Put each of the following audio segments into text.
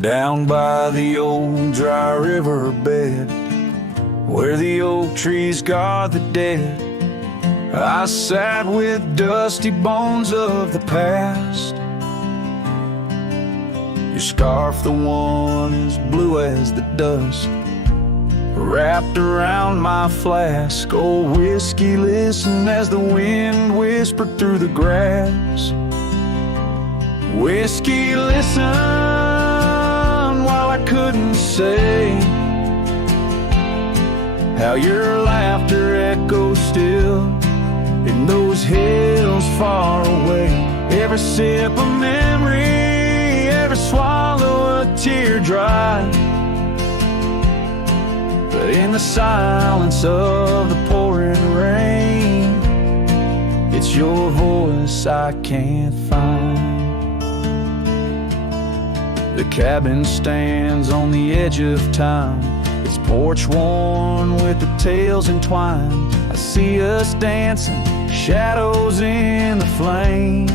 Down by the old dry riverbed, where the oak trees guard the dead, I sat with dusty bones of the past. Your scarf, the one as blue as the dust, wrapped around my flask. Oh, whiskey, listen as the wind whispered through the grass. Whiskey, listen while I couldn't say how your laughter echoes still in those hills far away. Every sip of memory, every swallow a tear dry. But in the silence of the pouring rain, it's your voice I can't find. The cabin stands on the edge of time, its porch worn with the tales entwined. I see us dancing, shadows in the flame.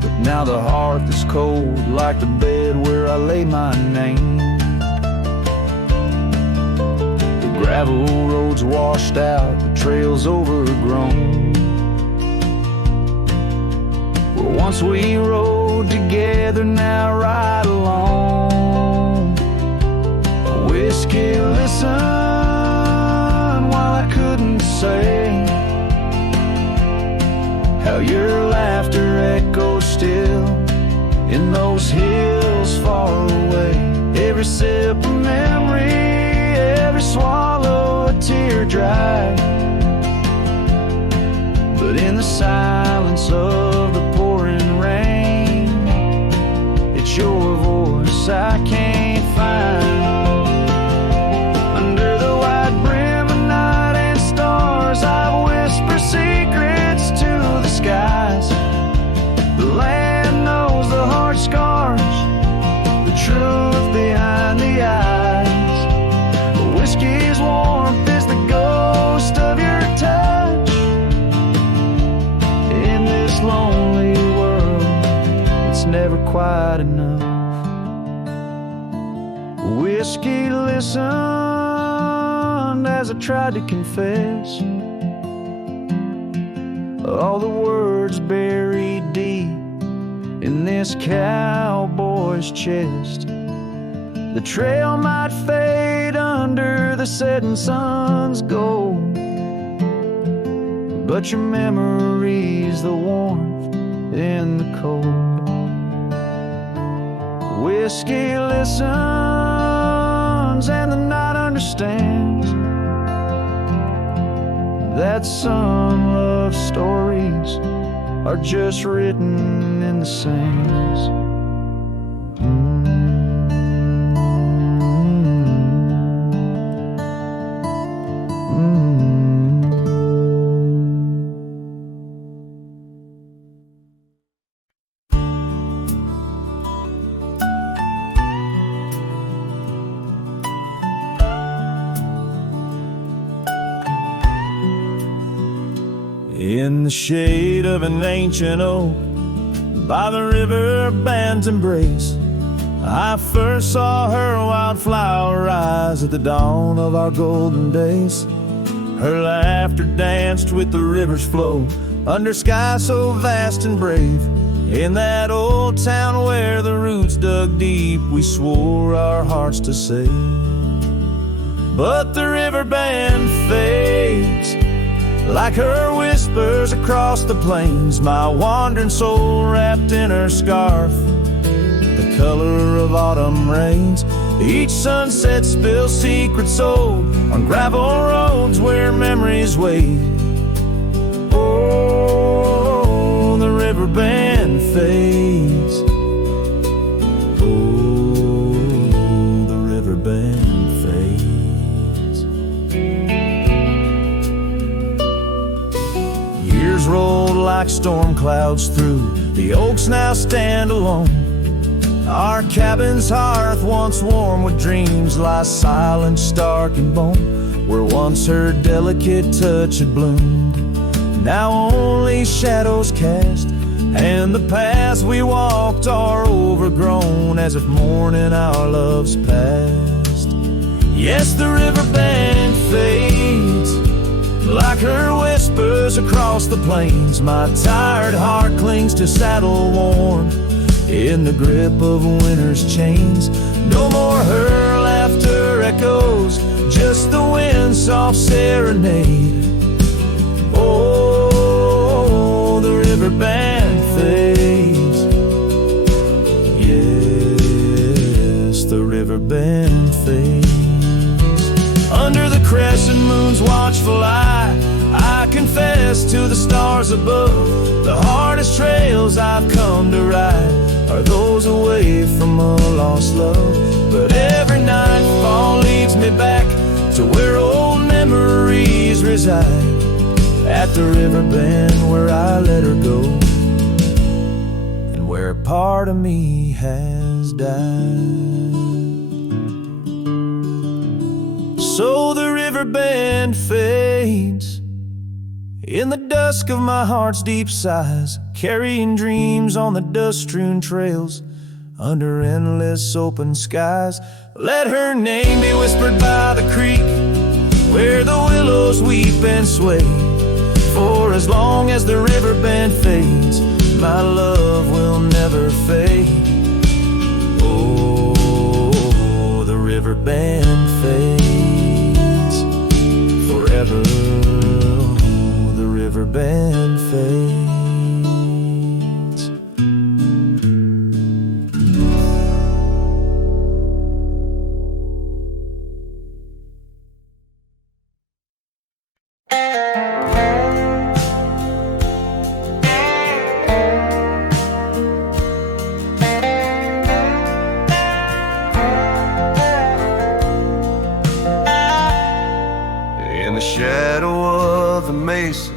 But now the hearth is cold like the bed where I lay my name. The gravel roads washed out, the trails overgrown. Where once we rode together, now ride alone. Whiskey, listen while I couldn't say how your laughter echoes still in those hills far away. Every sip of memory, every swallow a tear dry. But in the silence of the pouring rain, it's your voice I can't find. Under the white brim of night and stars, I whisper secrets to the skies. The land knows the heart scars, the truth behind the eyes. Whiskey's warmth is the ghost of your touch. In this lonely world, it's never quite enough. Whiskey, listen as I tried to confess all the words buried deep in this cowboy's chest. The trail might fade under the setting sun's gold, but your memory's the warmth in the cold. Whiskey listens and the night understands that some love stories are just written in the sands. In the shade of an ancient oak, by the Riverbend's embrace, I first saw her wildflower eyes at the dawn of our golden days. Her laughter danced with the river's flow, under sky so vast and brave. In that old town where the roots dug deep, we swore our hearts to save. But the Riverbend fades, like her whispers across the plains. My wandering soul wrapped in her scarf, the color of autumn rains. Each sunset spills secrets old on gravel roads where memories wait. Oh, the Riverbend fades. Oh, the Riverbend fades. Years rolled like storm clouds through, the oaks now stand alone. Our cabin's hearth, once warm with dreams, lies silent, stark and bone. Where once her delicate touch had bloomed, now only shadows cast, and the paths we walked are overgrown. as if mourning our love's past. Yes, the riverbend fades like her whispers across the plains. My tired heart clings to saddle worn in the grip of winter's chains. No more her laughter echoes, just the wind's soft serenade. Oh, the riverbend fades. Yes, the riverbend fades. Under the crescent moon's watchful eye, I confess to the stars above, the hardest trails I've come to ride are those away from a lost love. But every nightfall leads me back to where old memories reside, at the riverbend where I let her go, and where a part of me has died. So the riverbend fades in the dusk of my heart's deep sighs, carrying dreams on the dust-strewn trails under endless open skies. Let her name be whispered by the creek where the willows weep and sway. For as long as the riverbend fades, my love will never fade. Oh, the riverbend fades forever. Oh, the riverbend fades. In the shadow of the mesa,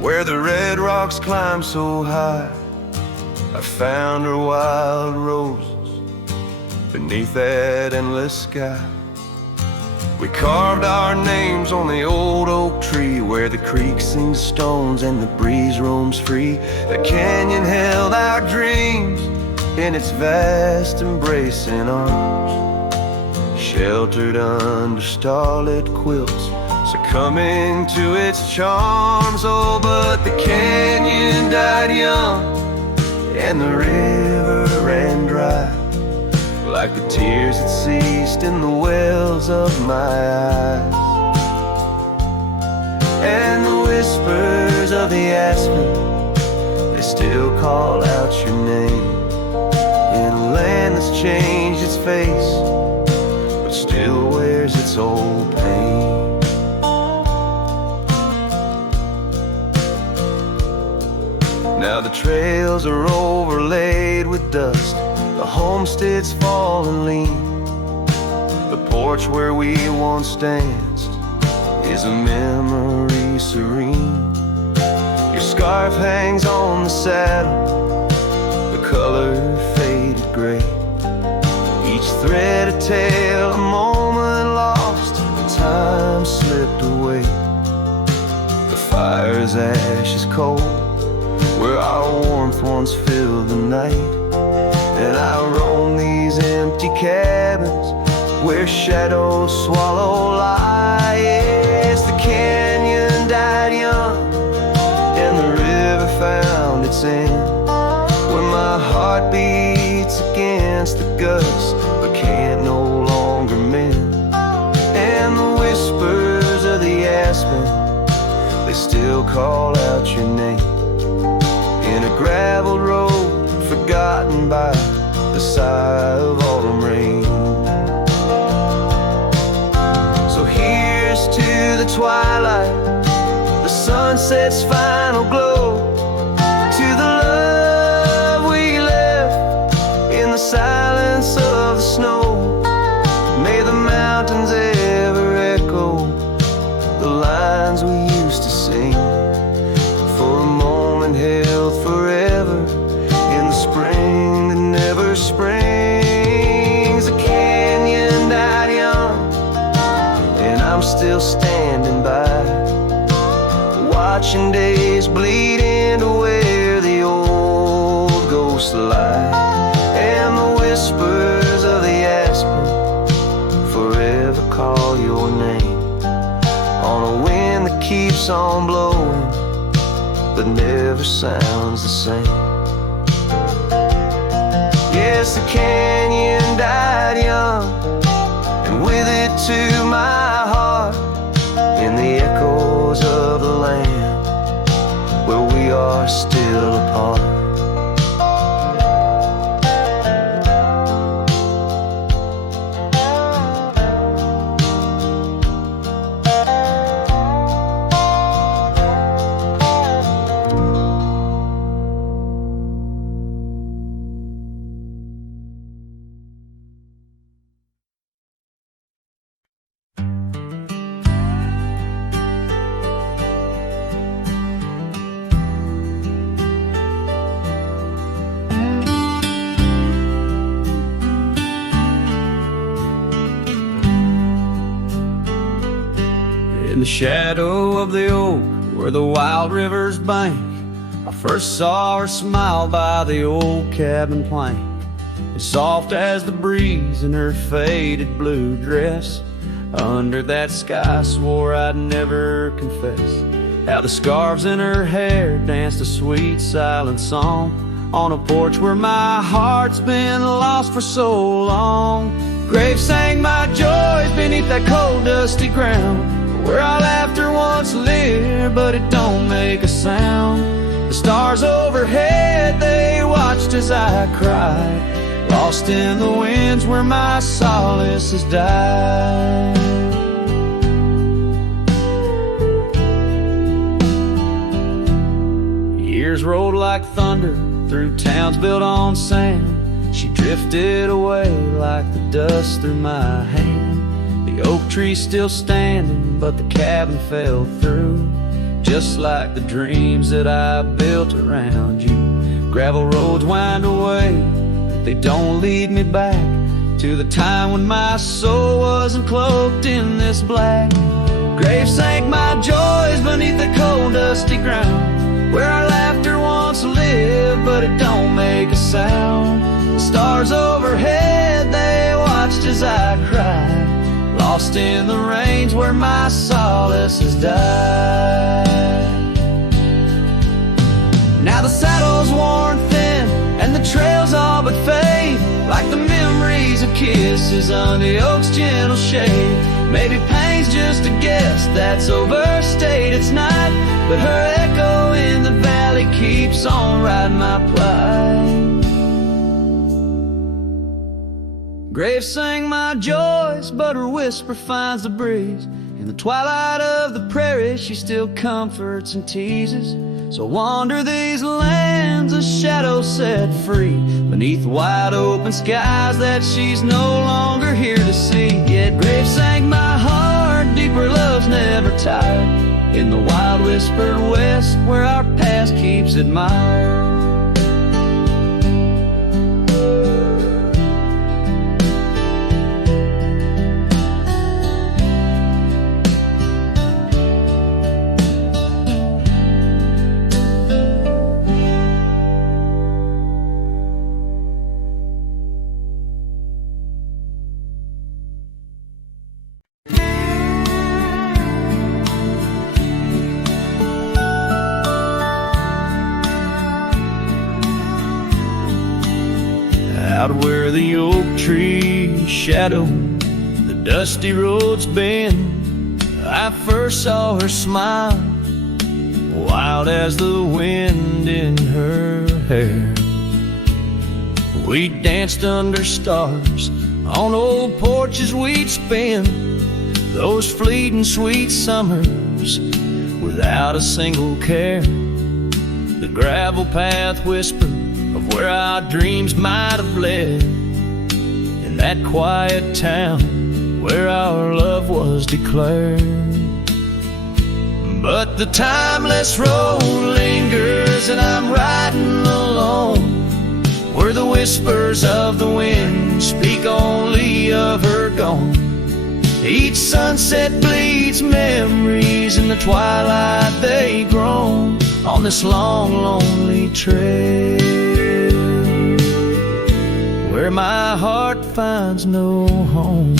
where the red rocks climb so high, I found her wild roses beneath that endless sky. We carved our names on the old oak tree, where the creek sings stones and the breeze roams free. The canyon held our dreams in its vast embracing arms, sheltered under starlit quilts, succumbing to its charms. Oh, but the canyon died young and the river ran dry, like the tears that ceased in the wells of my eyes. And the whispers of the aspen, they still call out your name, in a land that's changed its face but still wears its old pain. Now the trails are overlaid with dust, the homestead's fallen lean. The porch where we once danced is a memory serene. Your scarf hangs on the saddle, the color faded gray, each thread a tale, a moment lost, time slipped away. The fire's ashes cold, where our warmth once filled the night, and I roam these empty cabins where shadows swallow light. Yes, the canyon died young and the river found its end, where my heart beats against the gust but can't no longer mend. And the whispers of the aspen, they still call out your name, in a gravel road forgotten by the sigh of autumn rain. So here's to the twilight, the sunset's final glow, to the love we left in the silence of the snow. May the mountains ever echo the lines we used to sing, for a moment held forever in the spring that never springs. The canyon died young and I'm still standing by, watching days bleed into where the old ghosts lie. And the whispers of the aspen forever call your name, on a wind that keeps on blowing but never sounds the same. Yes, the canyon died young, and with it too my heart, in the echoes of the land where we are still apart. In the shadow of the oak where the wild river's bank, I first saw her smile by the old cabin plank. As soft as the breeze in her faded blue dress, under that sky I swore I'd never confess. How the scarves in her hair danced a sweet silent song on a porch where my heart's been lost for so long. Graves sang my joys beneath that cold dusty ground, where our laughter once lived, but it don't make a sound. The stars overhead, they watched as I cried, lost in the winds where my solace has died. Years rolled like thunder through towns built on sand. She drifted away like the dust through my hand. The oak tree's still standing, but the cabin fell through, just like the dreams that I built around you. Gravel roads wind away, but they don't lead me back to the time when my soul wasn't cloaked in this black. Graves sank my joys beneath the cold dusty ground, where our laughter once lived, but it don't make a sound. The stars overhead, they watched as I cried, lost in the range where my solace has died. Now the saddle's worn thin and the trails all but fade, like the memories of kisses under the oak's gentle shade. Maybe pain's just a guess that's overstayed, it's not, but her echo in the valley keeps on riding my plight. Graves sang my joys, but her whisper finds the breeze. In the twilight of the prairie, she still comforts and teases. So wander these lands, a shadow set free, beneath wide open skies that she's no longer here to see. Yet Graves sang my heart, deeper love's never tired, in the wild whispered west where our past keeps admired. Out where the oak tree shadow the dusty roads bend, I first saw her smile, wild as the wind in her hair. We danced under stars on old porches we'd spend, those fleeting sweet summers without a single care. The gravel path whispered of where our dreams might have led, in that quiet town where our love was declared. But the timeless road lingers and I'm riding alone, where the whispers of the wind speak only of her gone. Each sunset bleeds memories, in the twilight they groan on this long, lonely trail, where where my heart finds no home.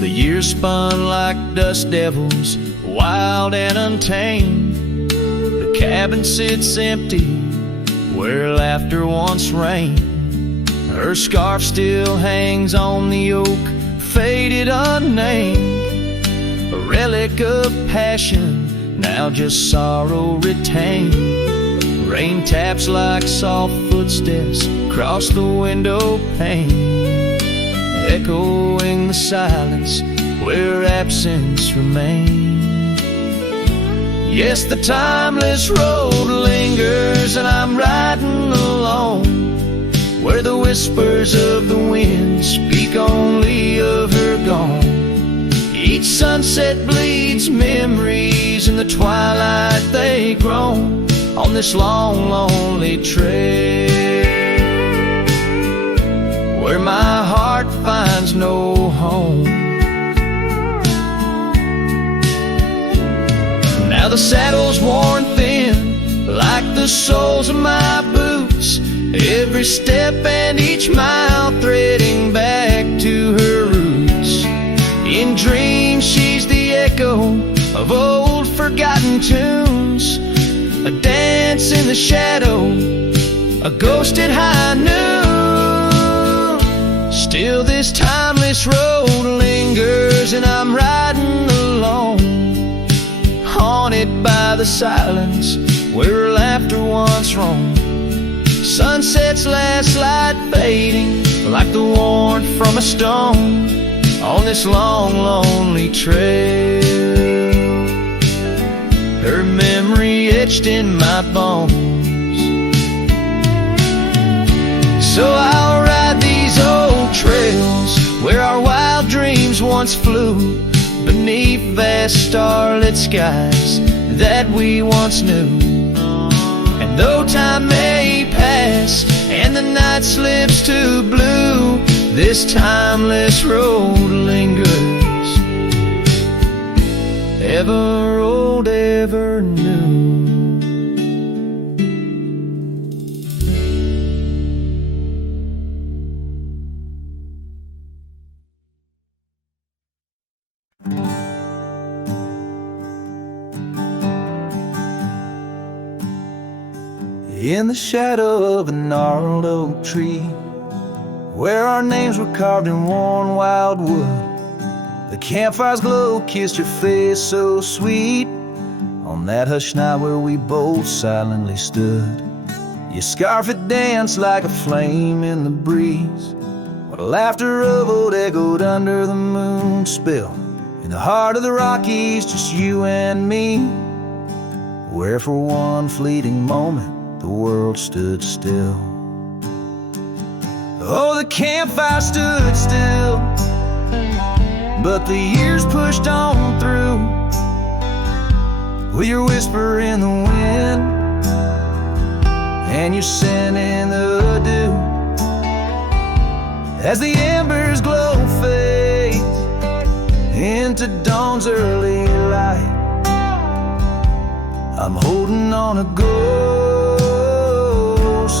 The years spun like dust devils, wild and untamed. The cabin sits empty where laughter once reigned. Her scarf still hangs on the oak, faded unnamed, a relic of passion, now just sorrow retained. Rain taps like soft footsteps across the window pane, echoing the silence where absence remains. Yes, the timeless road lingers, and I'm riding alone, where the whispers of the wind speak only of her gone. Each sunset bleeds memories, in the twilight they groan on this long, lonely trail, where my heart finds no home. Now the saddle's worn thin, like the soles of my boots, every step and each mile threading back to her roots. In dreams she's the echo of old forgotten tunes, a dance in the shadow, a ghost at high noon. Still this timeless road lingers, and I'm riding alone, haunted by the silence where laughter once roamed. Sunset's last light fading like the warmth from a stone on this long, lonely trail, her memory etched in my bones. So I'll ride these old trails where our wild dreams once flew, beneath vast starlit skies that we once knew. And though time may pass and the night slips to blue, this timeless road lingers, ever old, ever new. In the shadow of a gnarled oak tree, where our names were carved in worn wild wood, the campfire's glow kissed your face so sweet on that hushed night where we both silently stood. Your scarf had danced like a flame in the breeze, while laughter of old echoed under the moon spell. In the heart of the Rockies, just you and me, where for one fleeting moment the world stood still. Oh, the campfire stood still, but the years pushed on through, with your whisper in the wind and your scent in the dew. As the embers glow fades into dawn's early light, I'm holding on a ghost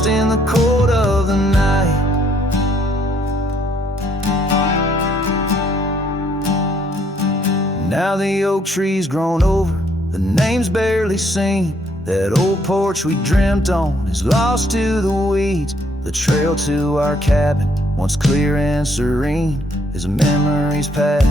in the cold of the night. Now the oak tree's grown over, the name's barely seen. That old porch we dreamt on is lost to the weeds. The trail to our cabin, once clear and serene, is a memory's path,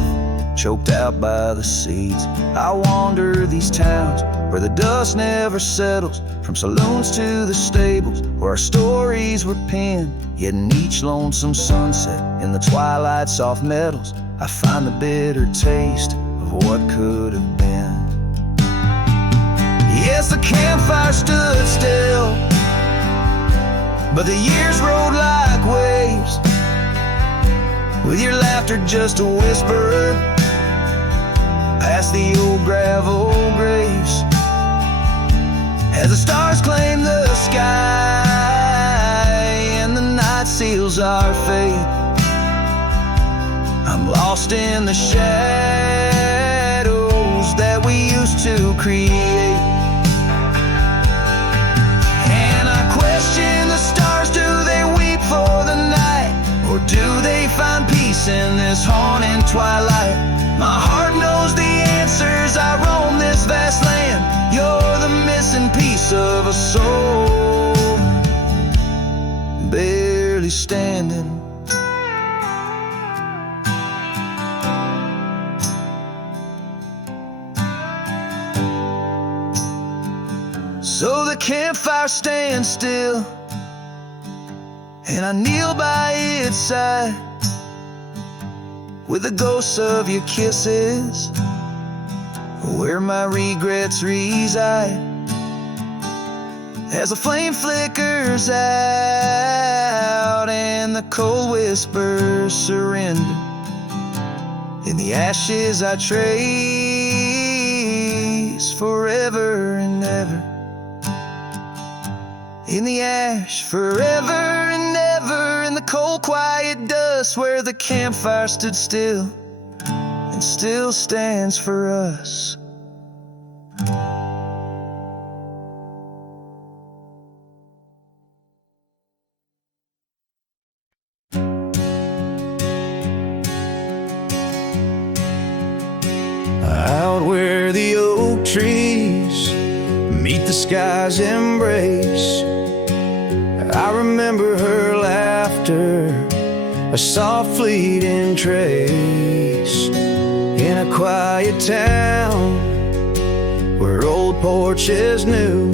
choked out by the seeds. I wander these towns where the dust never settles, from saloons to the stables where our stories were penned. Yet in each lonesome sunset, in the twilight's soft metals, I find the bitter taste of what could have been. Yes, the campfire stood still, but the years rode like waves, with your laughter just a whisper past the old gravel graves. As the stars claim the sky and the night seals our fate, I'm lost in the shadows that we used to create. And I barely standing. So the campfire stands still, and I kneel by its side, with the ghosts of your kisses where my regrets reside. As the flame flickers out and the cold whispers surrender, in the ashes I trace forever and ever. In the ash forever and ever, in the cold quiet dust where the campfire stood still and still stands for us. Out where the oak trees meet the sky's embrace, I remember her laughter, a soft fleeting trace. In a quiet town where old porches knew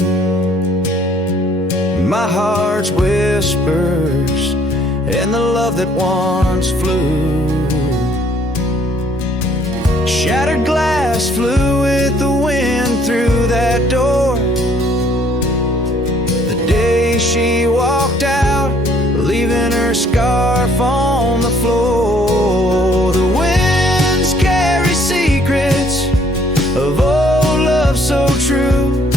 my heart's whispers and the love that once flew. Shattered glass flew with the wind through that door the day she walked out, leaving her scarf on the floor. The winds carry secrets of old love so true,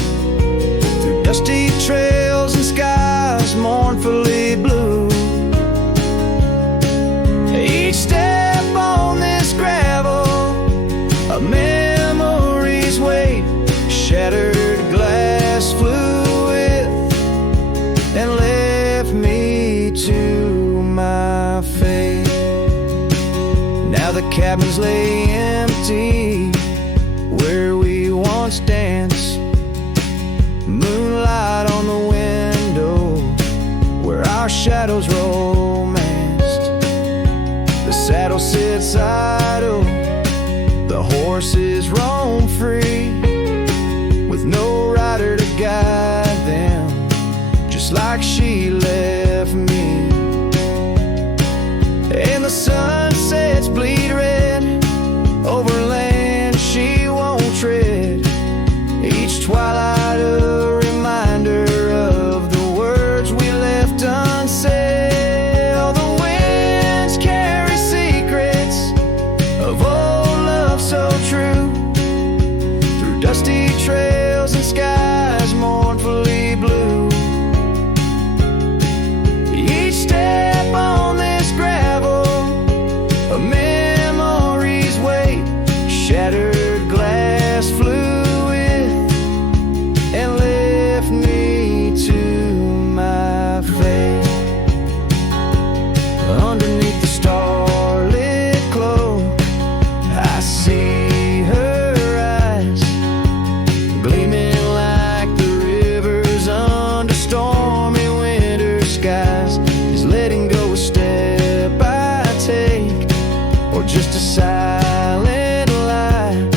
through dusty trails and skies mournfully blue. Each step on this gravel, a memory's weight, shattered glass flew with and left me to my fate. Now the cabins lay empty where we once danced, moonlight on the window where our shadows romanced. The saddle sits idle, the horses roam free, with no rider to guide them, just like she left me. And the sunsets bleed red over land she won't tread, each twilight a reminder of the words we left unsaid. All the winds carry secrets of old love so true, through dusty trails and skies mournfully blue. Each step on this gravel, a memory's weight, shattered glass flew with and left me to my fate. Underneath the starlit cloak, I see her eyes, gleaming like the rivers under stormy winter skies. Is letting go a step I take, or just a silent lie?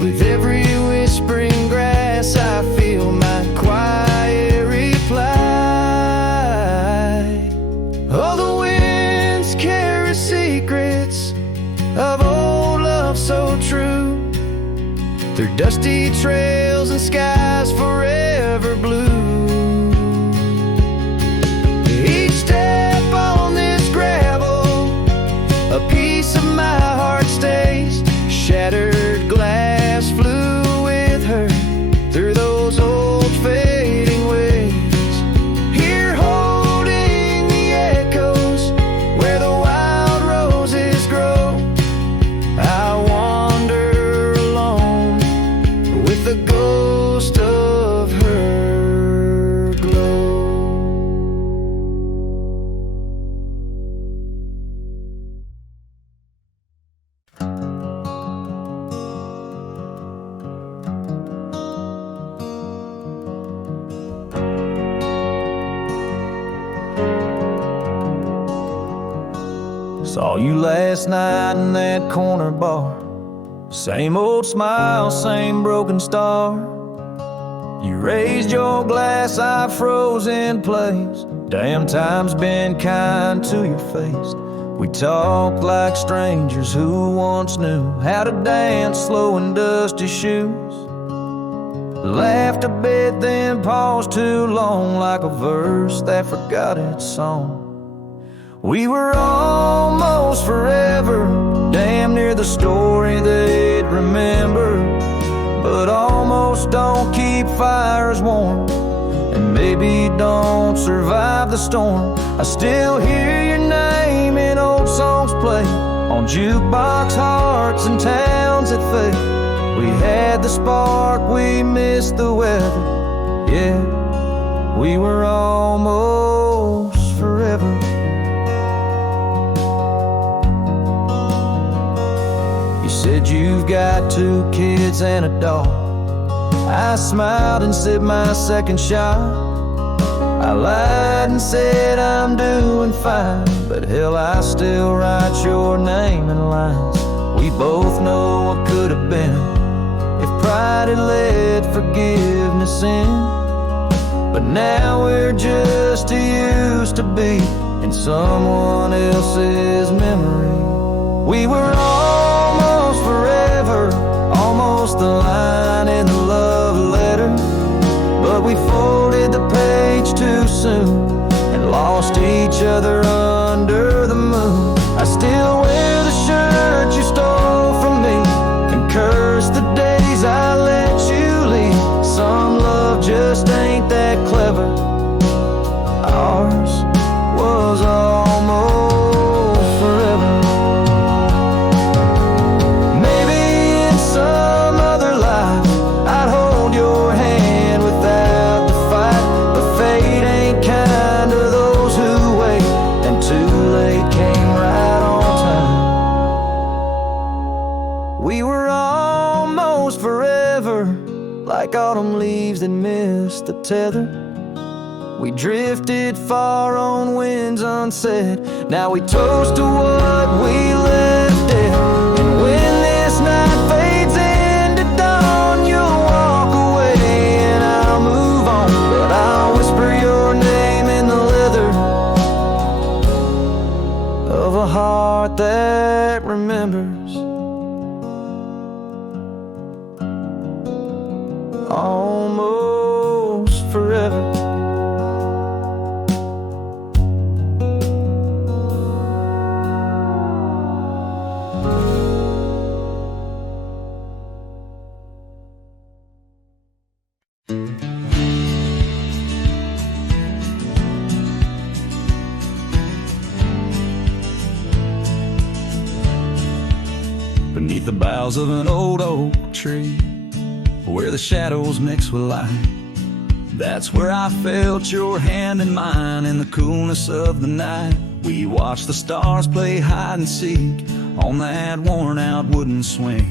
With every whispering grass I feel my quiet reply. All the winds carry secrets of old love so true, through dusty trails and skies forever blue. Each step on this gravel, a piece of my heart stays, shattered glass flew with her through those old fading ways. Here holding the echoes where the wild roses grow, I wander alone with the ghost of her Saw you last night in that corner bar. Same old smile, same broken star. You raised your glass, I froze in place. Damn, time's been kind to your face. We talked like strangers who once knew how to dance slow in dusty shoes. Laughed a bit, then paused too long, like a verse that forgot its song. We were almost forever, damn near the story they'd remember. But almost don't keep fires warm, and maybe don't survive the storm. I still hear your name in old songs play on jukebox hearts and towns that fade. We had the spark, we missed the weather. Yeah, we were almost forever. You said you've got 2 kids and a dog. I smiled and sipped my second shot. I lied and said I'm doing fine, but hell, I still write your name in lines. We both know what could have been if pride had let forgiveness in. But now we're just too used to be in someone else's memory. We were almost forever, almost the line in the love letter. But we folded the page too soon and lost each other under the moon. I still wear the shirt you stole from me and curse the days I let you leave. Some love just ain't that clever. Ours was almost forever. Maybe in some other life I'd hold your hand without the fight, but fate ain't kind to those who wait, and too late came right on time. We were almost forever, like autumn leaves that missed the tether. We drifted far on winds unsaid. Now we toast to what we left dead. And when this night fades into dawn, you'll walk away and I'll move on. But I'll whisper your name in the leather of a heart that remembers. Almost forever. Beneath the boughs of an old oak tree, where the shadows mix with light, that's where I felt your hand in mine in the coolness of the night. We watched the stars play hide and seek on that worn out wooden swing.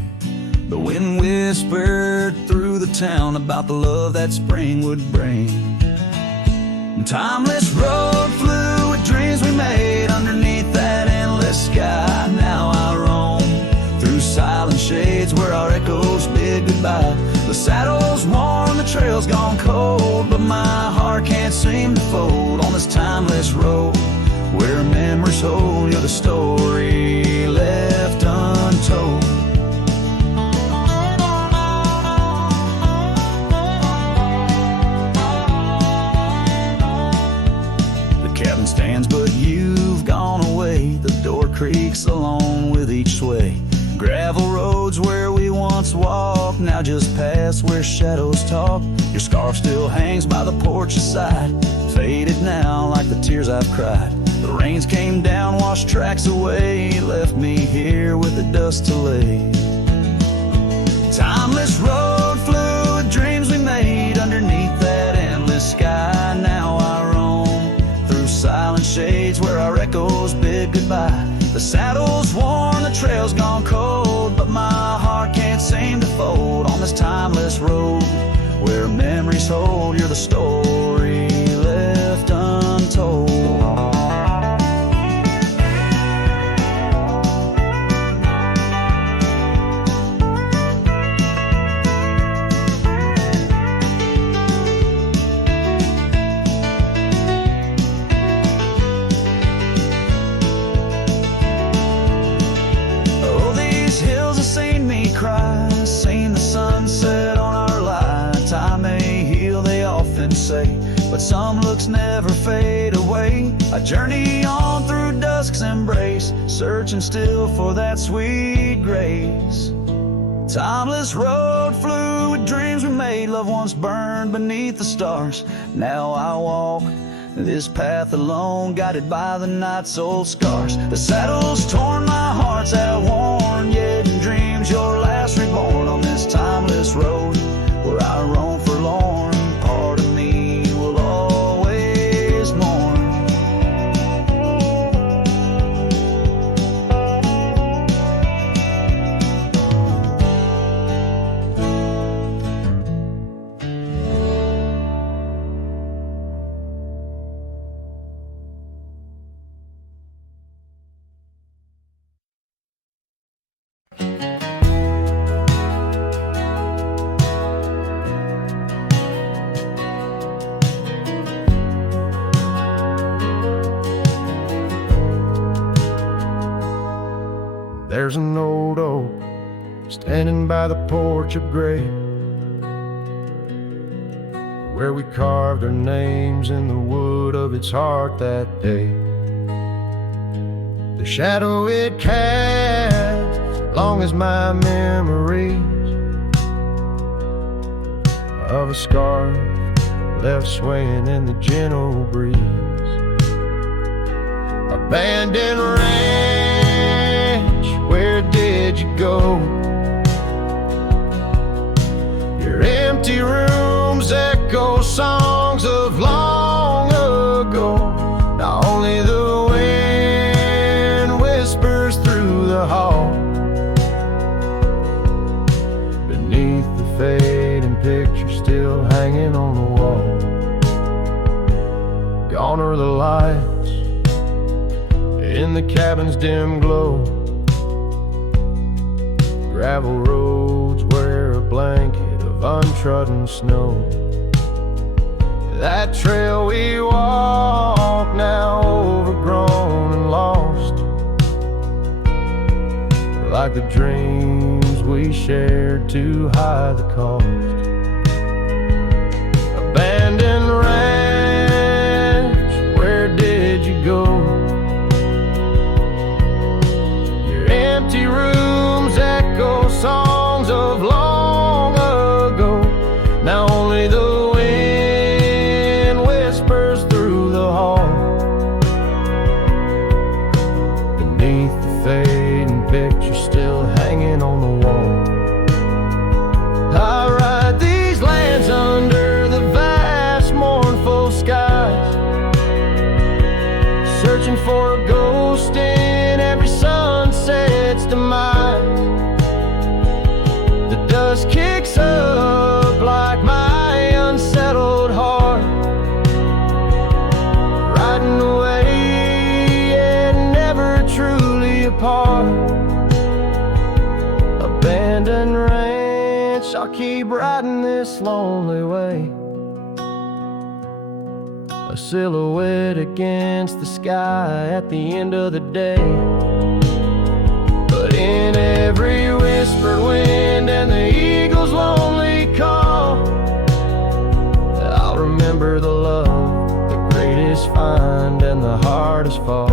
The wind whispered through the town about the love that spring would bring. And timeless road flew with dreams we made underneath that endless sky. Now I roam through silent shades where our echoes bid goodbye. The saddle's worn, the trail's gone cold, but my heart can't seem to fold on this timeless road where memories hold. You're the story left untold. The cabin stands, but you've gone away. The door creaks along with each sway. Gravel roads where we once walked, now just past where shadows talk. Your scarf still hangs by the porch aside, faded now like the tears I've cried. The rains came down, washed tracks away, left me here with the dust to lay. Timeless road flew with dreams we made underneath that endless sky. Now I roam through silent shades where our echoes bid goodbye. The saddle's worn, the trail's gone cold, but my heart can't seem to fold on this timeless road where memories hold. You're the story left untold. but some looks never fade away. I journey on through dusk's embrace, searching still for that sweet grace. Timeless road flew with dreams we made, love once burned beneath the stars. Now I walk this path alone, guided by the night's old scars. The saddle's torn, my heart's outworn, yet in dreams your last reborn on this timeless road where I roam forlorn. Part of me will always mourn. There's an old oak standing by the porch of gray, where we carved our names in the wood of its heart that day. The shadow it cast, long as my memories of a scarf left swaying in the gentle breeze. Abandoned ranch, where did you go? Your empty rooms echo songs of long ago. Now only the wind whispers through the hall, beneath the fading picture still hanging on the wall. Gone are the lights in the cabin's dim glow, gravel roads wear a blanket of untrodden snow. That trail we walk now overgrown and lost, like the dreams we shared to hide the cost. Abandoned ranch, where did you go? Your empty rooms echo songs of long ago. Now only the wind whispers through the hall, beneath the fading picture still hanging on the wall. I ride these lands under the vast mournful skies, searching for a ghost in every sunset's demise. The dust kicks up like my unsettled heart, riding away and never truly apart. Abandoned ranch, I'll keep riding this lonely way, a silhouette against the sky at the end of the day. But in every whispered wind and the eagle's lonely call, I'll remember the love, the greatest find and the hardest fall.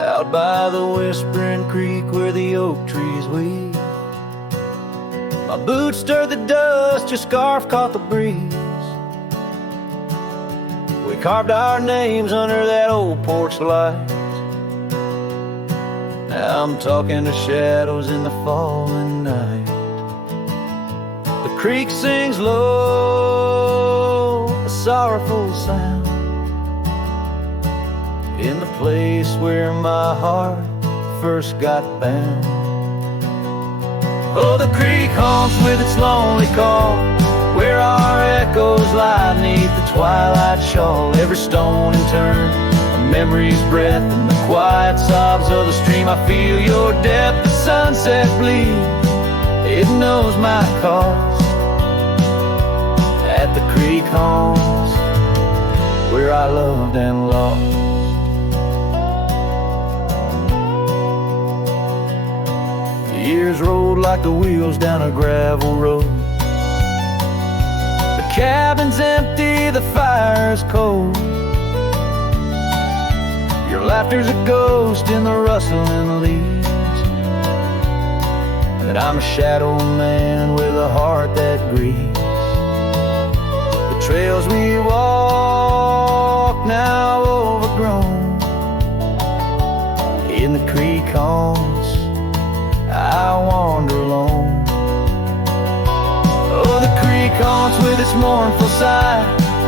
Out by the whispering creek where the oak trees weep, my boots stirred the dust, your scarf caught the breeze. We carved our names under that old porch light. Now I'm talking to shadows in the falling night. The creek sings low, a sorrowful sound, in the place where my heart first got bound. Oh, the creek haunts with its lonely call, where our echoes lie beneath the twilight shawl. Every stone and turn, a memory's breath, and the quiet sobs of the stream. I feel your depth, the sunset bleed, it knows my cost. At the creek haunts, where I loved and lost. The years rolled like the wheels down a gravel road. The cabin's empty, the fire's cold. Your laughter's a ghost in the rustling leaves. And I'm a shadow man with a heart that grieves. The trails we walk now overgrown. In the creek haunts, I wander alone. Oh, the creek haunts with its mournful sigh,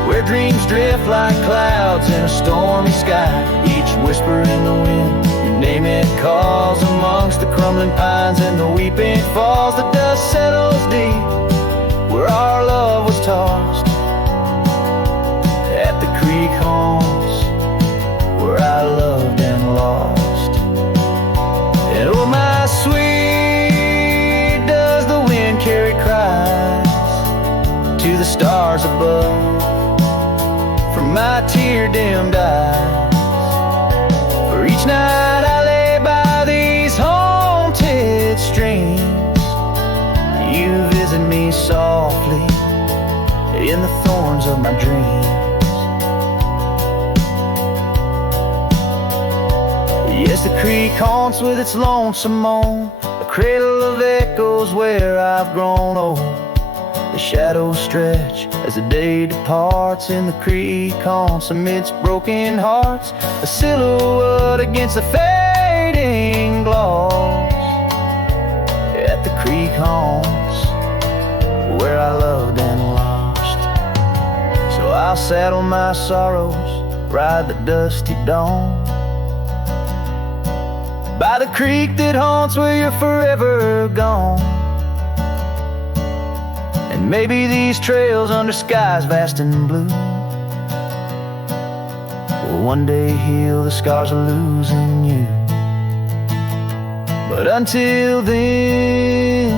where dreams drift like clouds in a stormy sky. Each whisper in the wind, you name it, calls amongst the crumbling pines and the weeping falls. The dust settles deep where our love was tossed. At the creek haunts, where I loved and lost. And oh, my sweet, does the wind carry cries to the stars above from my tear-dimmed eyes? For each night I lay by these haunted streams, you visit me softly in the thorns of my dreams. Yes, the creek haunts with its lonesome moan, a cradle of echoes where I've grown old. The shadows stretch as the day departs. In the creek haunts amidst broken hearts, a silhouette against the fading gloss. At the creek haunts, where I loved and lost. So I'll saddle my sorrows, ride the dusty dawn, by the creek that haunts where you're forever gone. And maybe these trails under skies vast and blue will one day heal the scars of losing you. But until then,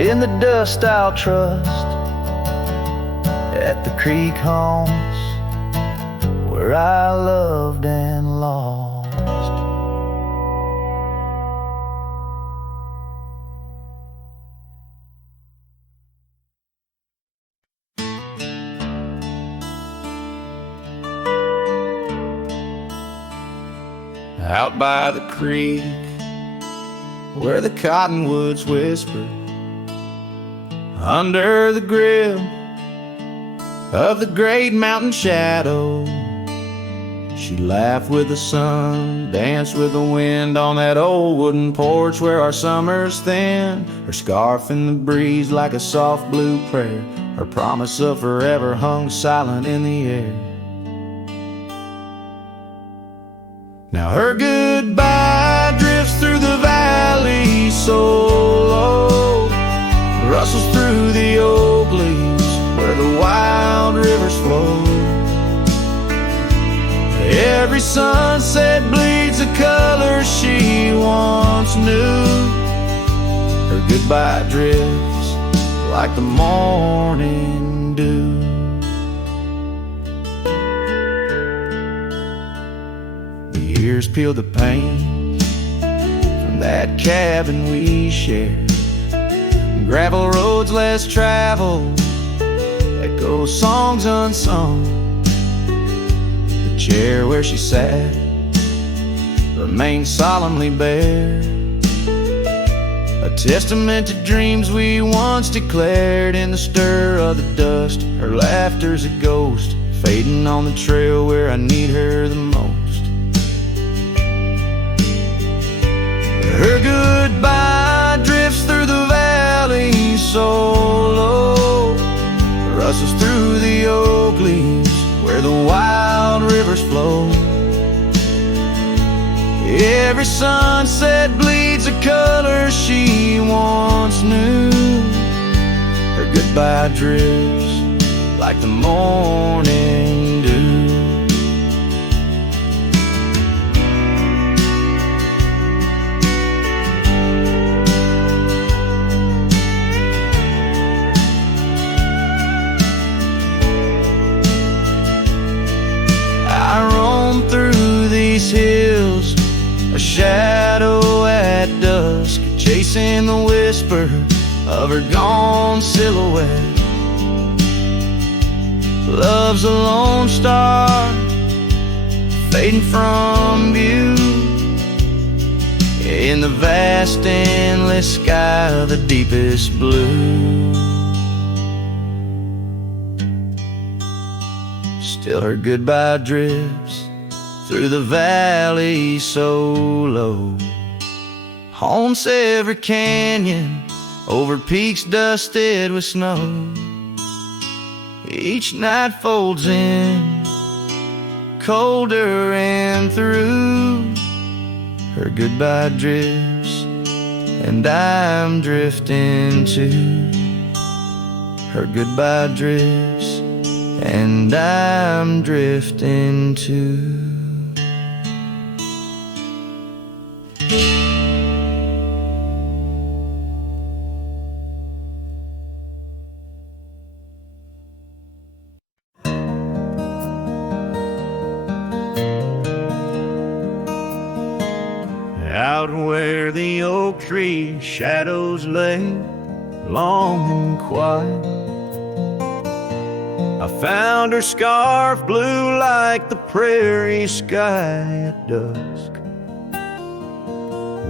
in the dust I'll trust. At the creek haunts, where I loved and lost. Out by the creek, where the cottonwoods whisper, under the grip of the great mountain shadow, she laughed with the sun, danced with the wind on that old wooden porch where our summers thin. Her scarf in the breeze like a soft blue prayer, her promise of forever hung silent in the air. Now her goodbye drifts through the valley so low, rustles through the oak leaves where the wild rivers flow. Every sunset bleeds the color she once knew. Her goodbye drifts like the morning dew. Years peel the paint from that cabin we shared. Gravel roads less traveled, echo songs unsung. The chair where she sat remained solemnly bare, a testament to dreams we once declared. In the stir of the dust, her laughter's a ghost, fading on the trail where I need her the most. Her goodbye drifts through the valley so low, rustles through the oak leaves where the wild rivers flow. Every sunset bleeds a color she once knew. Her goodbye drifts like the morning dew. I roam through these hills, a shadow at dusk, chasing the whisper of her gone silhouette. Love's a lone star fading from view in the vast endless sky of the deepest blue. Still her goodbye drifts through the valley so low, haunts every canyon over peaks dusted with snow. Each night folds in colder and through. Her goodbye drifts and I'm drifting too. Her goodbye drifts and I'm drifting too. Out where the oak tree shadows lay, long and quiet, I found her scarf blue like the prairie sky at dusk.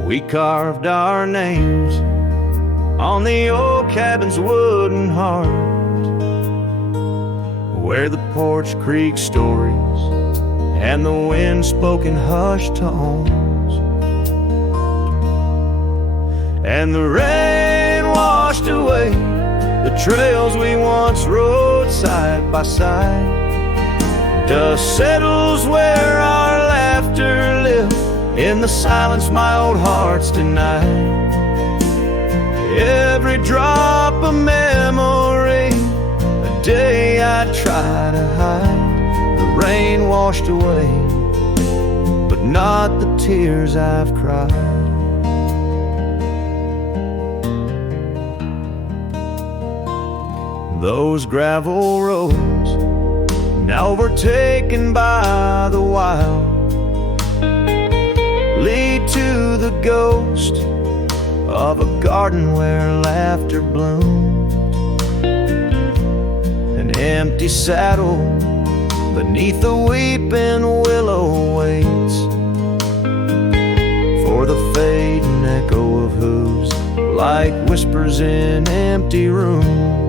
We carved our names on the old cabin's wooden heart, where the porch creak stories and the wind spoke in hushed tones. And the rain washed away the trails we once rode side by side. Dust settles where our laughter lived in the silence my old heart's denied. Every drop a memory, a day I try to hide. The rain washed away, but not the tears I've cried. Those gravel roads, now overtaken by the wild, lead to the ghost of a garden where laughter bloomed. An empty saddle beneath the weeping willow waits for the fading echo of hooves, like whispers in empty rooms.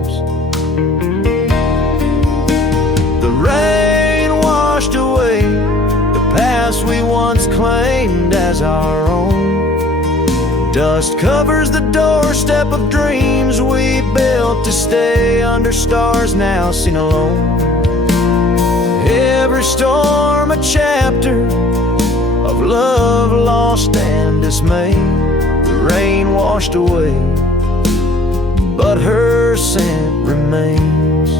The rain washed away the past we once claimed as our own. Dust covers the doorstep of dreams we built to stay under stars now seen alone. Every storm a chapter of love lost and dismay. The rain washed away, but her scent remains.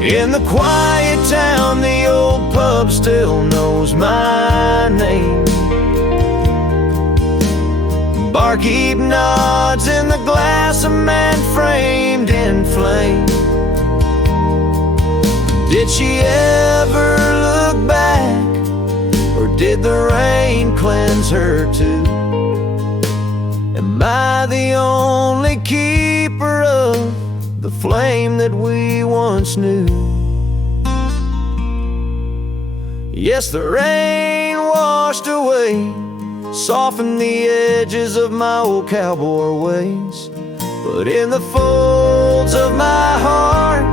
In the quiet town, the old pub still knows my name. Barkeep nods in the glass, a man framed in flame. Did she ever look back, or did the rain cleanse her too? Am I the only keeper of the flame that we once knew? Yes, the rain washed away, softened the edges of my old cowboy ways, but in the folds of my heart,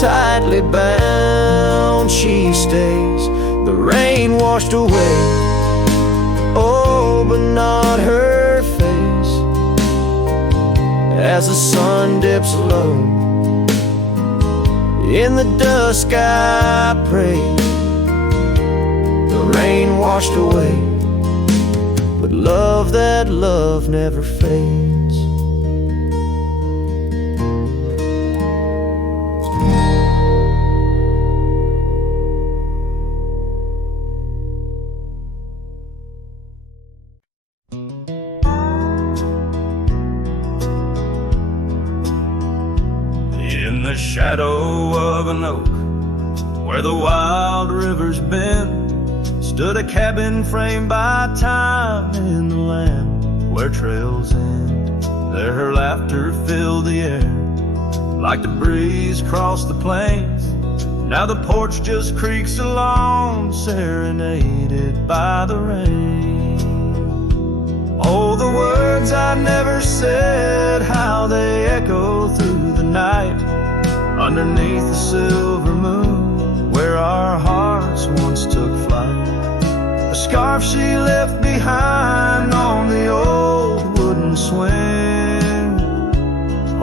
tightly bound she stays. The rain washed away, oh, but not her face. As the sun dips low in the dusk, I pray the rain washed away, but love, that love never fades. In the shadow of an oak, where the wild rivers bend, stood a cabin framed by time in the land where trails end. There her laughter filled the air, like the breeze crossed the plains. Now the porch just creaks along, serenaded by the rain. Oh, the words I never said, how they echo through the night, underneath the silver moon, where our hearts once took flight. The scarf she left behind on the old wooden swing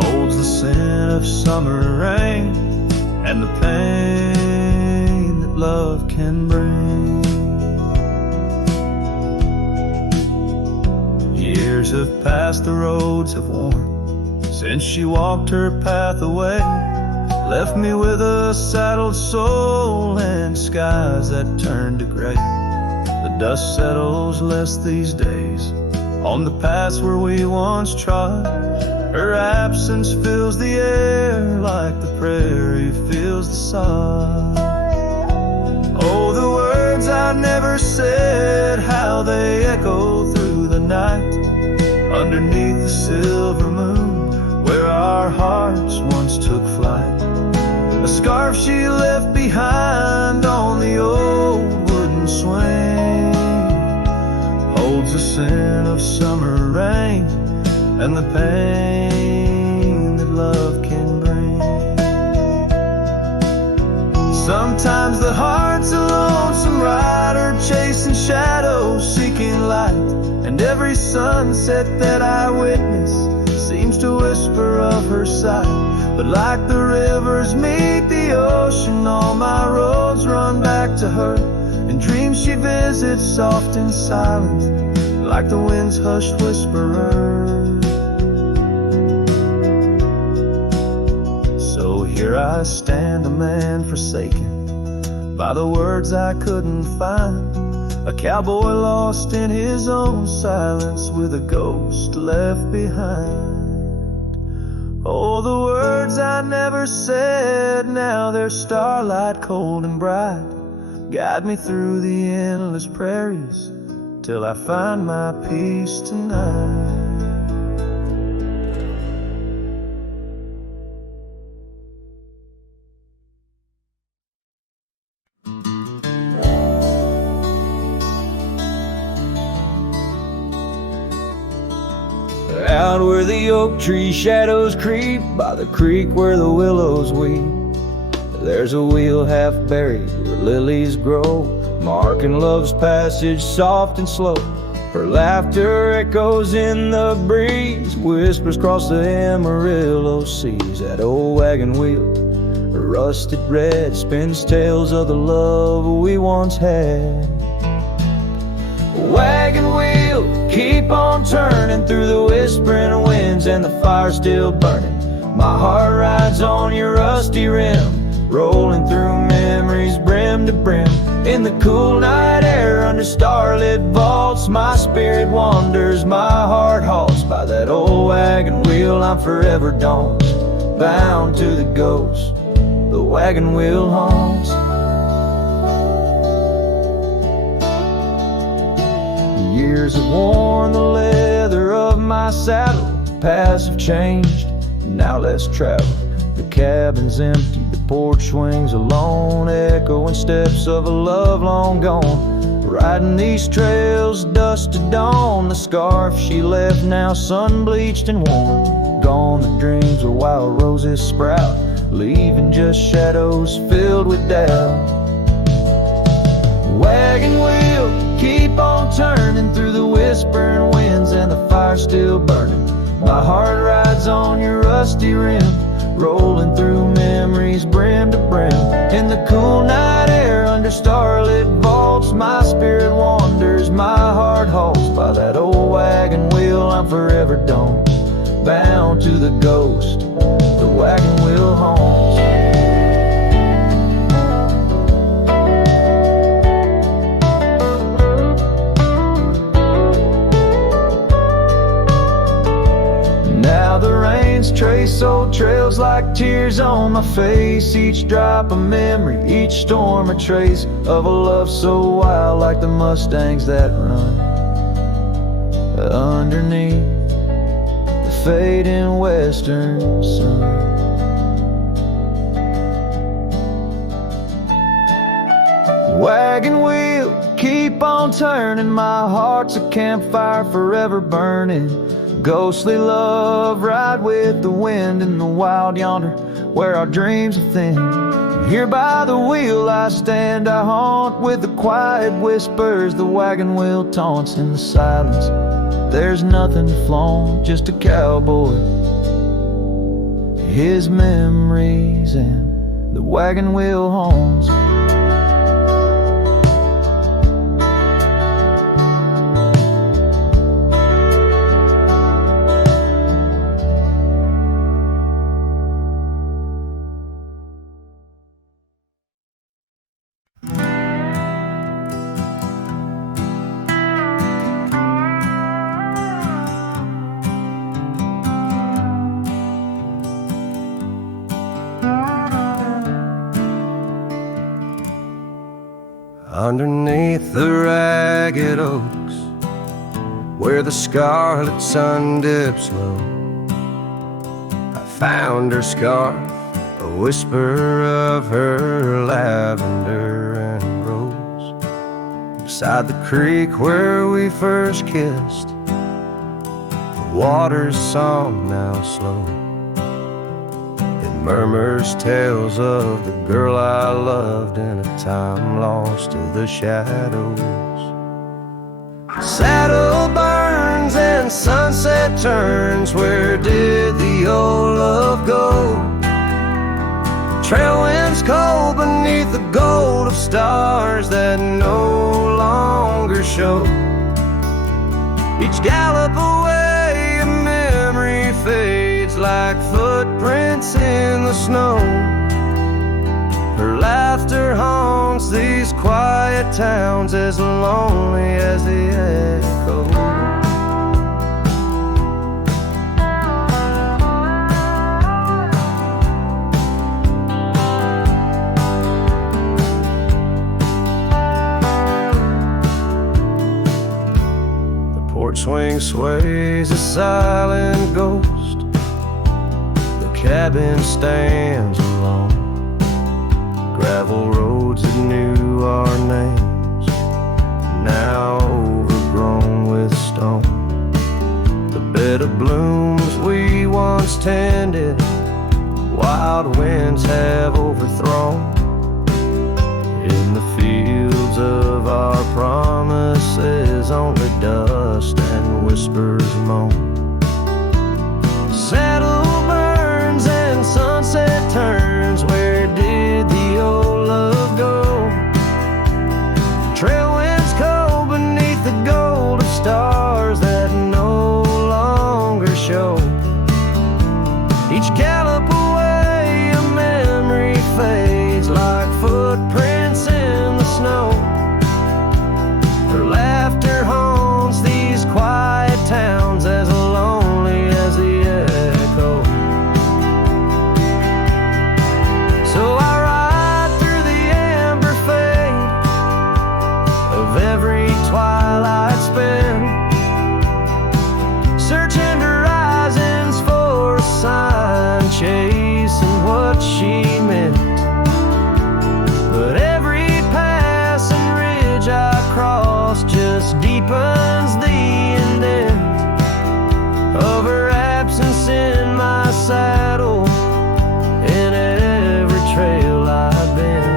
holds the scent of summer rain and the pain that love can bring. Years have passed, the roads have worn since she walked her path away, left me with a saddled soul and skies that turned to gray. The dust settles less these days on the paths where we once trod. Her absence fills the air like the prairie fills the sod. Oh, the words I never said, how they echo through the night, underneath the silver moon, where our hearts once took flight. A scarf she left behind on the old wooden swing holds the scent of summer rain and the pain that love can bring. Sometimes the heart's a lonesome rider, chasing shadows, seeking light, and every sunset that I witness seems to whisper of her sight. But like the rivers meet the ocean, all my roads run back to her. In dreams she visits soft and silent, like the wind's hushed whisperer. So here I stand, a man forsaken by the words I couldn't find, a cowboy lost in his own silence, with a ghost left behind. Oh, the words I never said, now they're starlight cold and bright, guide me through the endless prairies till I find my peace tonight. Out where the oak tree shadows creep, by the creek where the willows weep, there's a wheel half buried where lilies grow, marking love's passage soft and slow. Her laughter echoes in the breeze, whispers across the Amarillo seas. That old wagon wheel, rusted red, spins tales of the love we once had. Wagon wheel, keep on turning through the whispering winds, and the fire still burning. My heart rides on your rusty rim, rolling through memories brim to brim. In the cool night air under starlit vaults, my spirit wanders, my heart halts. By that old wagon wheel I'm forever dawned, bound to the ghost the wagon wheel haunts. Years have worn the leather of my saddle, paths have changed, now let's travel. The cabin's empty, the porch swings alone, echoing steps of a love long gone. Riding these trails, dusk to dawn, the scarf she left now sun-bleached and worn. Gone the dreams where wild roses sprout, leaving just shadows filled with doubt. Wagon wheel, keep on turning through the whispering winds, and the fire still burning. My heart rides on your rusty rim, rolling through memories brim to brim. In the cool night air under starlit vaults, coast, my spirit wanders, my heart halts by that old wagon wheel. I'm forever bound to the ghost the wagon wheel haunts. Now the rains trace old trails like tears on my face. Each drop a memory, each storm a trace of a love so wild, like the Mustangs that run underneath the fading western sun. Wagon wheel, keep on turning, my heart's a campfire forever burning. Ghostly love, ride with the wind in the wild yonder, where our dreams are thin. Here by the wheel I stand, I haunt with the quiet whispers the wagon wheel taunts. In the silence there's nothing to flaunt, just a cowboy, his memories, and the wagon wheel haunts. Underneath the ragged oaks, where the scarlet sun dips low, I found her scarf, a whisper of her lavender and rose. Beside the creek where we first kissed, the water's song now slow. It murmurs tales of the girl I loved in a time lost to the shadows. Saddle burns and sunset turns, where did the old love go? Trail winds cold beneath the gold of stars that no longer show. Each gallop away a memory fades like footprints in the snow. Her laughter haunts these quiet towns, as lonely as the echo. The porch swing sways a silent ghost. The cabin stands alone. Gravel roads that knew our names, now overgrown with stone. The bed of blooms we once tended, wild winds have overthrown. In the fields of our promises, only dust and whispers moan. Saddle burns and sunset turns, where did the old love go? Trail winds cold beneath the gold of stars that no longer show. Each gallop away a memory fades like footprints in the snow. Her laughter haunts these quiet towns, as lonely as the echo. So I ride through the amber fade of every twilight spent, searching horizons for a sign, chasing what she meant. But every passing ridge I cross just deepens the indent of her absence in my saddle, in every trail I've been.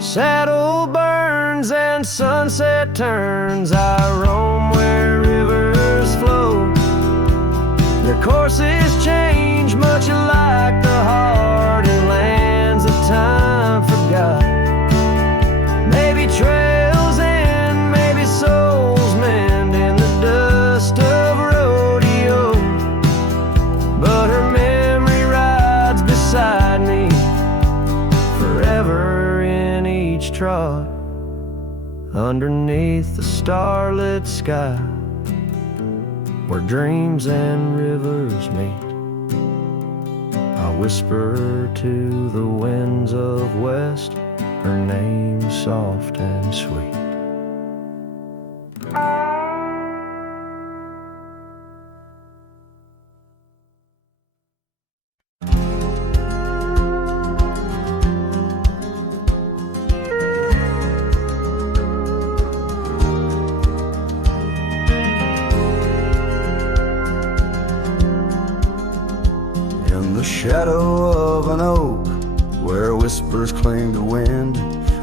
Saddle burns burns and sunset turns, I roam where rivers flow. Their courses change much like the heart in lands that time forgot. Maybe trails and maybe souls mend in the dust of rodeo, but her memory rides beside me forever in each trot. Underneath the starlit sky, where dreams and rivers meet, I whisper to the winds of west her name soft and sweet. Shadow of an oak, where whispers cling to wind,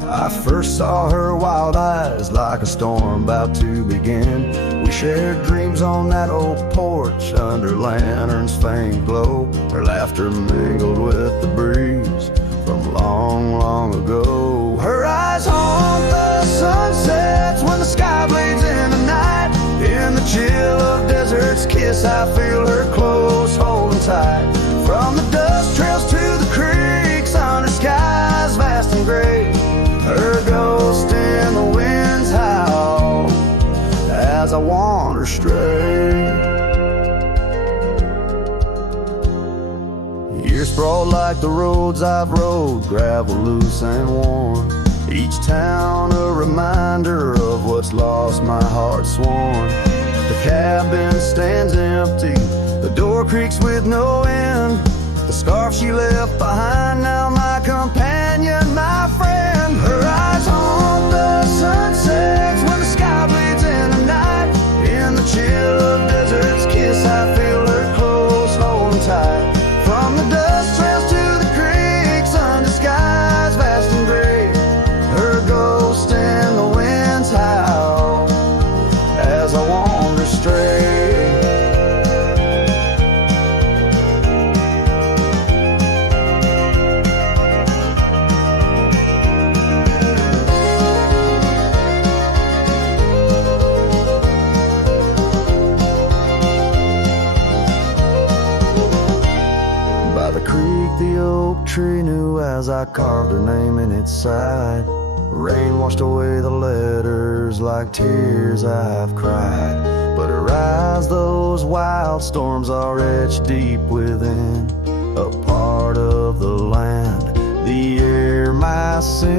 I first saw her wild eyes like a storm about to begin. We shared dreams on that old porch under lanterns' faint glow. Her laughter mingled with the breeze from long, long ago. Her eyes haunt the sunsets when the sky bleeds in the night. In the chill of desert's kiss, I feel her close, holding tight. From the dust trails to the creeks, under skies vast and gray, her ghost in the winds howl as I wander stray. Years sprawled like the roads I've rode, gravel loose and worn. Each town a reminder of what's lost, my heart sworn. The cabin stands empty, the door creaks with no end. The scarf she left behind, now my companion, my friend. Her eyes haunt the sunsets when the sky bleeds in the night. In the chill of desert's kiss, I feel her close, holding tight. From the dust trails to the creeks, under skies vast and gray, her ghost in the winds howl as I wander stray. The oak tree knew as I carved her name in its side. Rain washed away the letters like tears I've cried. But her eyes, those wild storms are etched deep within, a part of the land, the air, my sins.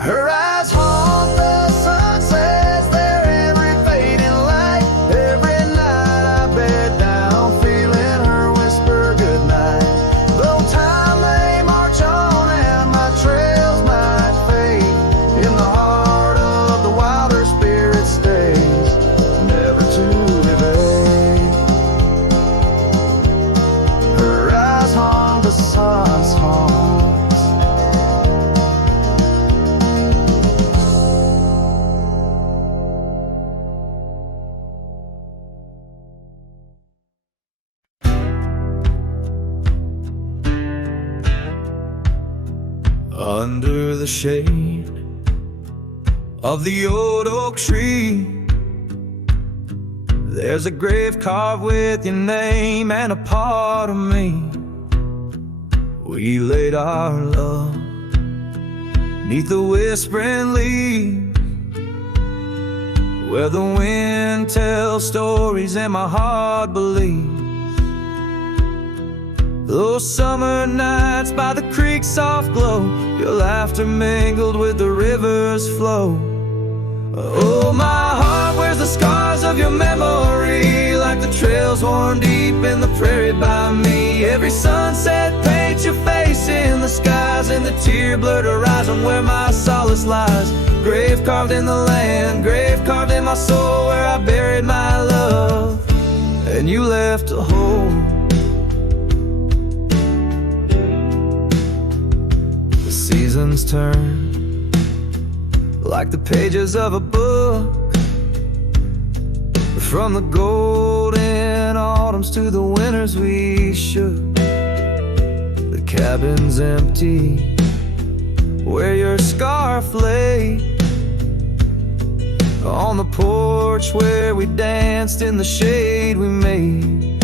Her eyes haunt the sunsets, their every fading light. Every night I bed down, feeling her whisper goodnight. Though time may march on and my trails might fade, in the heart of the wild her spirit stays, never to evade. Her eyes haunt the sun's haunts. Under the shade of the old oak tree, there's a grave carved with your name and a part of me. We laid our love 'neath the whispering leaves, where the wind tells stories and my heart believes. Those summer nights by the creek's soft glow, your laughter mingled with the river's flow. Oh, my heart wears the scars of your memory, like the trails worn deep in the prairie by me. Every sunset paints your face in the skies, and the tear-blurred horizon where my solace lies. Grave carved in the land, grave carved in my soul, where I buried my love, and you left a hole. The season seasons turn like the pages of a book, from the golden autumns to the winters we shook. The cabin's empty where your scarf lay, on the porch where we danced in the shade we made.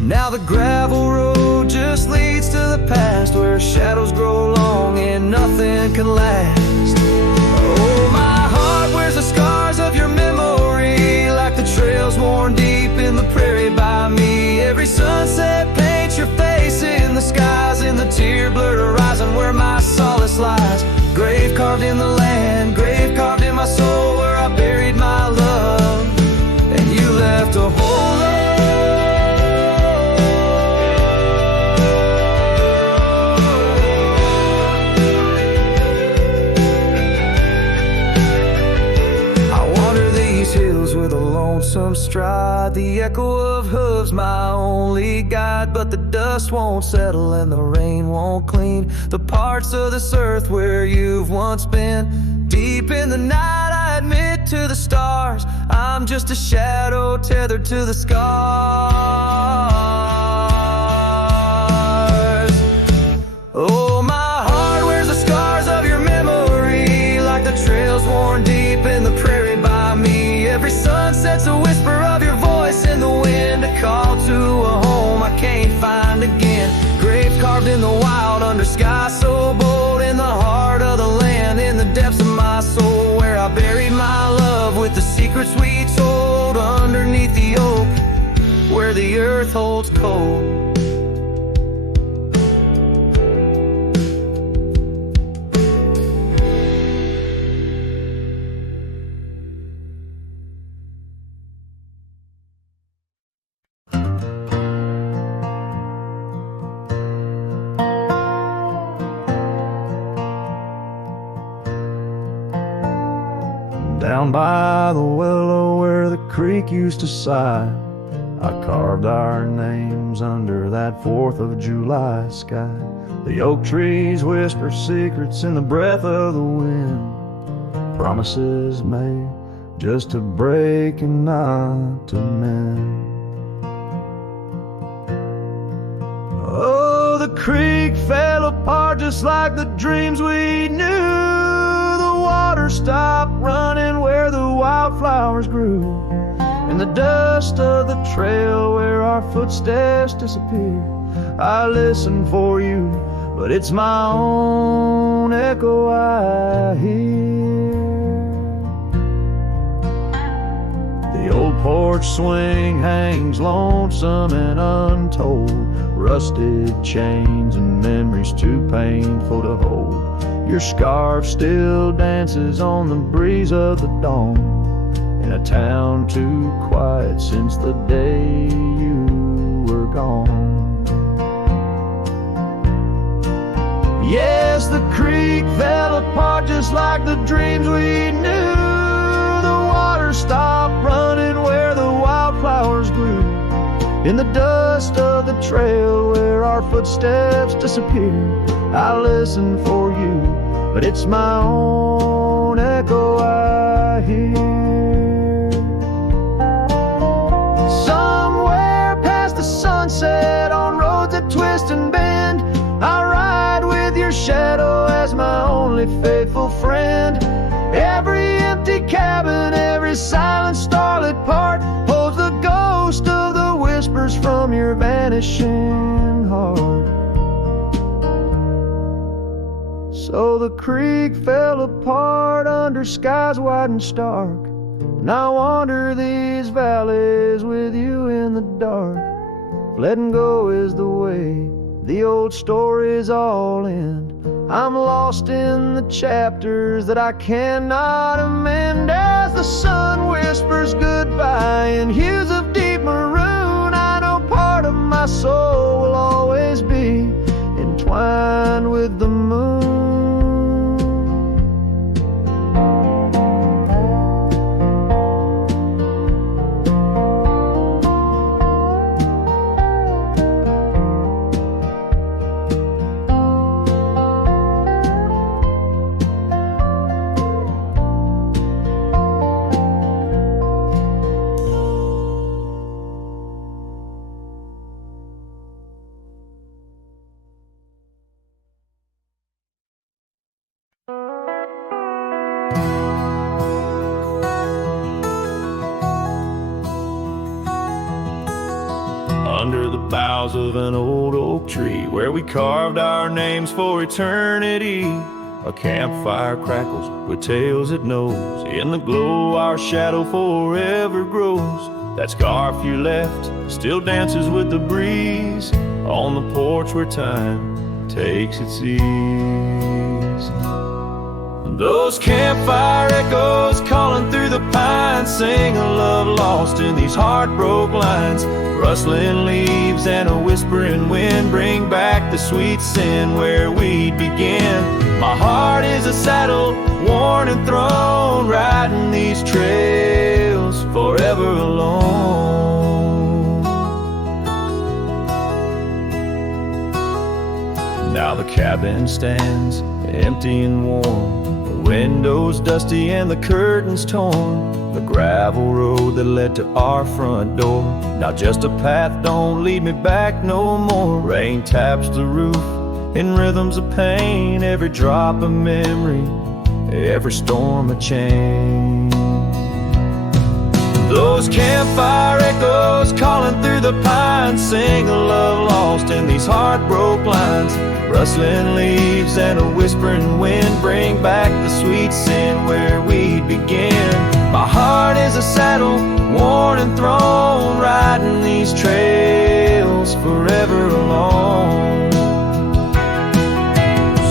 Now the gravel road just leads to the past, where shadows grow long and nothing can last. Oh, my heart wears the scars of your memory, like the trails worn deep in the prairie by me. Every sunset paints your face in the skies, in the tear-blurred horizon where my solace lies. Grave carved in the land, grave carved in my soul, where I buried my love, and you left a hole. With a lonesome stride, the echo of hooves my only guide. But the dust won't settle and the rain won't clean the parts of this earth where you've once been. Deep in the night I admit to the stars, I'm just a shadow tethered to the scars. Oh, my heart wears the scars of your memory, like the trails worn deep in the prairie by me. Every sunset's a whisper of your voice in the wind, a call to a home I can't find again. Grave carved in the wild under sky so bold, in the heart of the land, in the depths of my soul, where I buried my love with the secrets we told, underneath the oak where the earth holds cold. Down by the willow where the creek used to sigh, I carved our names under that 4th of July sky. The oak trees whisper secrets in the breath of the wind, promises made just to break and not to mend. Oh, the creek fell apart just like the dreams we knew. The water stopped running where the wildflowers grew, in the dust of the trail where our footsteps disappear. I listen for you, but it's my own echo I hear. The old porch swing hangs lonesome and untold, rusted chains and memories too painful to hold. Your scarf still dances on the breeze of the dawn, in a town too quiet since the day you were gone. Yes, the creek fell apart just like the dreams we knew. The water stopped running where the wildflowers grew, in the dust of the trail where our footsteps disappear. I listen for you, but it's my own echo I hear. Somewhere past the sunset, on roads that twist and bend, I ride with your shadow as my only faithful friend. Every empty cabin, every silent starlit part, holds the ghost of the whispers from your vanishing heart. So the creek fell apart under skies wide and stark, and I wander these valleys with you in the dark. Letting go is the way the old stories all end. I'm lost in the chapters that I cannot amend. As the sun whispers goodbye in hues of deep maroon, I know part of my soul will always be entwined with the moon. boughs of an old oak tree where we carved our names for eternity. A campfire crackles with tales it knows. In the glow our shadow forever grows. That scarf you left still dances with the breeze on the porch where time takes its ease. Those campfire echoes calling through the pines sing a love lost in these heartbroken lines. Rustling leaves and a whispering wind bring back the sweet sin where we'd begin. My heart is a saddle, worn and thrown, riding these trails forever alone. Now the cabin stands empty and warm, the windows dusty and the curtains torn. The gravel road that led to our front door, now just a path, don't lead me back no more. Rain taps the roof in rhythms of pain, every drop a memory, every storm a change. Those campfire echoes calling through the pines sing a love lost in these heartbroken lines. Rustling leaves and a whispering wind bring back the sweet sin where we'd begin. My heart is a saddle, worn and thrown, riding these trails forever alone.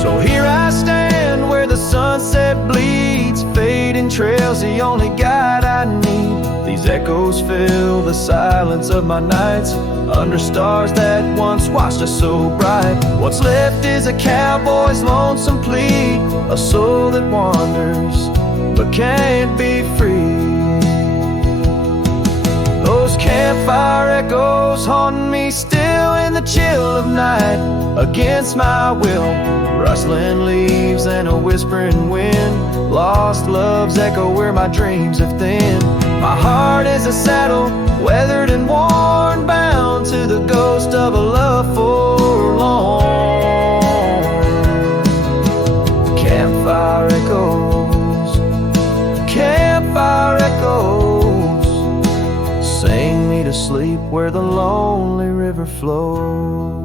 So here I stand where the sunset bleeds, fading trails, the only guide I need. These echoes fill the silence of my nights, under stars that once watched us so bright. What's left is a cowboy's lonesome plea, a soul that wanders but can't be free. Those campfire echoes haunting me still in the chill of night, against my will. Rustling leaves and a whispering wind, lost love's echo where my dreams have thinned. My heart is a saddle, weathered and worn, bound to the ghost of a love forlorn. Campfire echoes, campfire echoes, sing me to sleep where the lonely river flows.